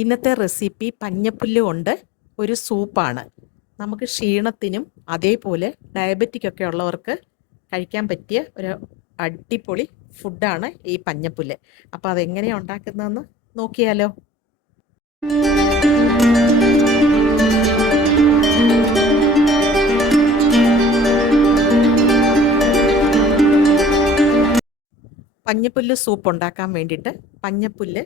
ഇന്നത്തെ റെസിപ്പി പഞ്ഞപ്പുല്ല് കൊണ്ട് ഒരു സൂപ്പാണ്. നമുക്ക് ക്ഷീണത്തിനും അതേപോലെ ഡയബറ്റിക്കൊക്കെ ഉള്ളവർക്ക് കഴിക്കാൻ പറ്റിയ ഒരു അടിപൊളി ഫുഡാണ് ഈ പഞ്ഞപ്പുല്ല്. അപ്പോൾ അതെങ്ങനെയാണ് ഉണ്ടാക്കുന്നതെന്ന് നോക്കിയാലോ. പഞ്ഞപ്പുല്ല് സൂപ്പ് ഉണ്ടാക്കാൻ വേണ്ടിയിട്ട് പഞ്ഞപ്പുല്ല്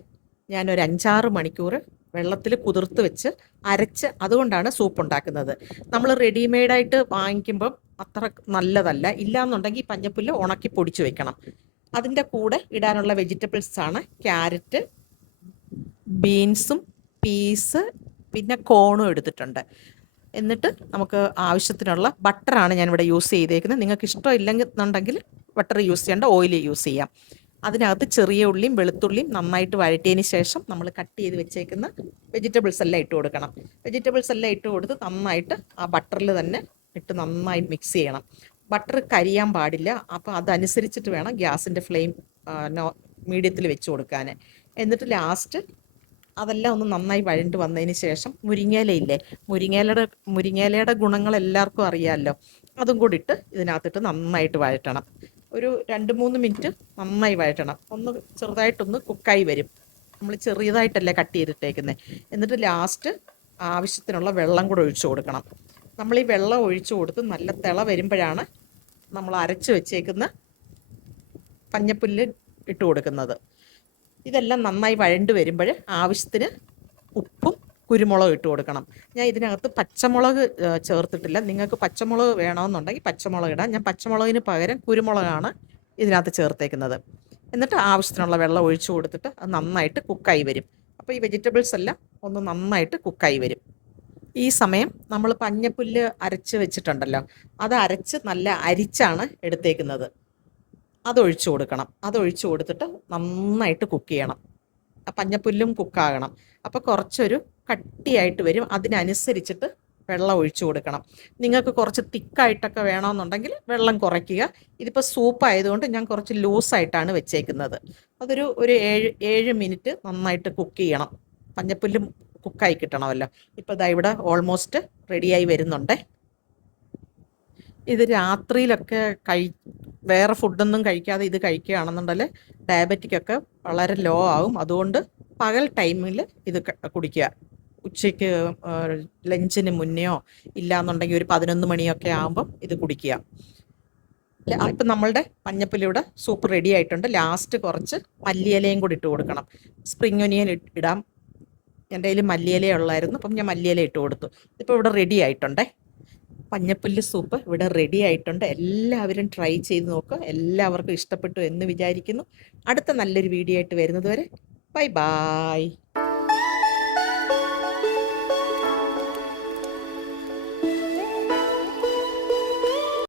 ഞാനൊരു 5-6 മണിക്കൂർ വെള്ളത്തിൽ കുതിർത്ത് വെച്ച് അരച്ച്, അതുകൊണ്ടാണ് സൂപ്പ് ഉണ്ടാക്കുന്നത്. നമ്മൾ റെഡിമെയ്ഡായിട്ട് വാങ്ങിക്കുമ്പം അത്ര നല്ലതല്ല. ഇല്ലയെന്നുണ്ടെങ്കിൽ പഞ്ഞപ്പുല്ല് ഉണക്കി പൊടിച്ച് വെക്കണം. അതിൻ്റെ കൂടെ ഇടാനുള്ള വെജിറ്റബിൾസാണ് ക്യാരറ്റ്, ബീൻസും, പീസ്, പിന്നെ കോണും എടുത്തിട്ടുണ്ട്. എന്നിട്ട് നമുക്ക് ആവശ്യത്തിനുള്ള ബട്ടറാണ് ഞാനിവിടെ യൂസ് ചെയ്തേക്കുന്നത്. നിങ്ങൾക്ക് ഇഷ്ടമില്ലെന്നുണ്ടെങ്കിൽ ബട്ടർ യൂസ് ചെയ്യേണ്ട, ഓയിൽ യൂസ് ചെയ്യാം. അതിനകത്ത് ചെറിയ ഉള്ളിയും വെളുത്തുള്ളിയും നന്നായിട്ട് വഴറ്റിയതിന് ശേഷം നമ്മൾ കട്ട് ചെയ്ത് വെച്ചേക്കുന്ന വെജിറ്റബിൾസ് എല്ലാം ഇട്ട് കൊടുക്കണം. വെജിറ്റബിൾസ് എല്ലാം ഇട്ട് കൊടുത്ത് നന്നായിട്ട് ആ ബട്ടറിൽ തന്നെ ഇട്ട് നന്നായി മിക്സ് ചെയ്യണം. ബട്ടർ കരിയാൻ പാടില്ല. അപ്പോൾ അതനുസരിച്ചിട്ട് വേണം ഗ്യാസിൻ്റെ ഫ്ലെയിം മീഡിയത്തിൽ വെച്ച് കൊടുക്കാൻ. എന്നിട്ട് ലാസ്റ്റ് അതെല്ലാം ഒന്ന് നന്നായി വഴണ്ട് വന്നതിന് ശേഷം മുരിങ്ങയിലയില്ലേ, മുരിങ്ങയിലയുടെ ഗുണങ്ങൾ എല്ലാവർക്കും അറിയാമല്ലോ. അതും കൂടി ഇട്ട് ഇതിനകത്തിട്ട് നന്നായിട്ട് വഴറ്റണം. ഒരു 2-3 മിനിറ്റ് നന്നായി വഴറ്റണം. ഒന്ന് ചെറുതായിട്ടൊന്ന് കുക്കായി വരും. നമ്മൾ ചെറിയതായിട്ടല്ലേ കട്ട് ചെയ്തിട്ടേക്കുന്നത്. എന്നിട്ട് ലാസ്റ്റ് ആവശ്യത്തിനുള്ള വെള്ളം കൂടെ ഒഴിച്ചു കൊടുക്കണം. നമ്മൾ ഈ വെള്ളം ഒഴിച്ചു കൊടുത്ത് നല്ല തിള വരുമ്പോഴാണ് നമ്മൾ അരച്ച് വെച്ചേക്കുന്ന പഞ്ഞപ്പുല്ല് ഇട്ട് കൊടുക്കുന്നത്. ഇതെല്ലാം നന്നായി വഴണ്ട് വരുമ്പോൾ ആവശ്യത്തിന് ഉപ്പും കുരുമുളകും ഇട്ട് കൊടുക്കണം. ഞാൻ ഇതിനകത്ത് പച്ചമുളക് ചേർത്തിട്ടില്ല. നിങ്ങൾക്ക് പച്ചമുളക് വേണമെന്നുണ്ടെങ്കിൽ പച്ചമുളക് ഇടാം. ഞാൻ പച്ചമുളകിന് പകരം കുരുമുളകാണ് ഇതിനകത്ത് ചേർത്തേക്കുന്നത്. എന്നിട്ട് ആവശ്യത്തിനുള്ള വെള്ളം ഒഴിച്ചു കൊടുത്തിട്ട് അത് നന്നായിട്ട് കുക്കായി വരും. അപ്പോൾ ഈ വെജിറ്റബിൾസ് എല്ലാം ഒന്ന് നന്നായിട്ട് കുക്കായി വരും. ഈ സമയം നമ്മൾ പഞ്ഞപ്പുല്ല് അരച്ച് വെച്ചിട്ടുണ്ടല്ലോ, അത് അരച്ച് നല്ല അരിച്ചാണ് എടുത്തേക്കുന്നത്. അതൊഴിച്ചു കൊടുക്കണം. അതൊഴിച്ചു കൊടുത്തിട്ട് നന്നായിട്ട് കുക്ക് ചെയ്യണം. ആ പഞ്ഞപ്പുല്ലും കുക്കാകണം. അപ്പോൾ കുറച്ചൊരു കട്ടിയായിട്ട് വരും. അതിനനുസരിച്ചിട്ട് വെള്ളം ഒഴിച്ചു കൊടുക്കണം. നിങ്ങൾക്ക് കുറച്ച് തിക്കായിട്ടൊക്കെ വേണമെന്നുണ്ടെങ്കിൽ വെള്ളം കുറയ്ക്കുക. ഇതിപ്പോൾ സൂപ്പ് ആയതുകൊണ്ട് ഞാൻ കുറച്ച് ലൂസായിട്ടാണ് വെച്ചേക്കുന്നത്. അതൊരു 7 മിനിറ്റ് നന്നായിട്ട് കുക്ക് ചെയ്യണം. പഞ്ഞപ്പുല്ലും കുക്കായി കിട്ടണമല്ലോ. ഇപ്പോൾ ഇതാ ഇവിടെ ഓൾമോസ്റ്റ് റെഡിയായി വരുന്നുണ്ട്. ഇത് രാത്രിയിലൊക്കെ വേറെ ഫുഡൊന്നും കഴിക്കാതെ ഇത് കഴിക്കുകയാണെന്നുണ്ടെങ്കിൽ ഡയബറ്റിക്കൊക്കെ വളരെ ലോ ആവും. അതുകൊണ്ട് പകൽ ടൈമിൽ ഇത് കുടിക്കുക. ഉച്ചയ്ക്ക് ലഞ്ചിന് മുന്നെയോ ഇല്ലയെന്നുണ്ടെങ്കിൽ ഒരു 11 മണിയൊക്കെ ആകുമ്പം ഇത് കുടിക്കുക. ഇപ്പം നമ്മളുടെ പഞ്ഞപ്പുല്ലിയുടെ സൂപ്പ് റെഡി ആയിട്ടുണ്ട്. ലാസ്റ്റ് കുറച്ച് മല്ലിയിലയും കൂടി ഇട്ട് കൊടുക്കണം. സ്പ്രിംഗ് ഒനിയൻ ഇടാം. എൻ്റെ കയ്യിൽ മല്ലിയില ഉള്ളായിരുന്നു, അപ്പം ഞാൻ മല്ലിയില ഇട്ട് കൊടുത്തു. ഇപ്പോൾ ഇവിടെ റെഡി ആയിട്ടുണ്ടേ. പഞ്ഞപ്പുല്ല് സൂപ്പ് ഇവിടെ റെഡി ആയിട്ടുണ്ട്. എല്ലാവരും ട്രൈ ചെയ്ത് നോക്കുക. എല്ലാവർക്കും ഇഷ്ടപ്പെട്ടു എന്ന് വിചാരിക്കുന്നു. അടുത്ത നല്ലൊരു വീഡിയോ ആയിട്ട് വരുന്നത് വരെ ബൈ ബൈ.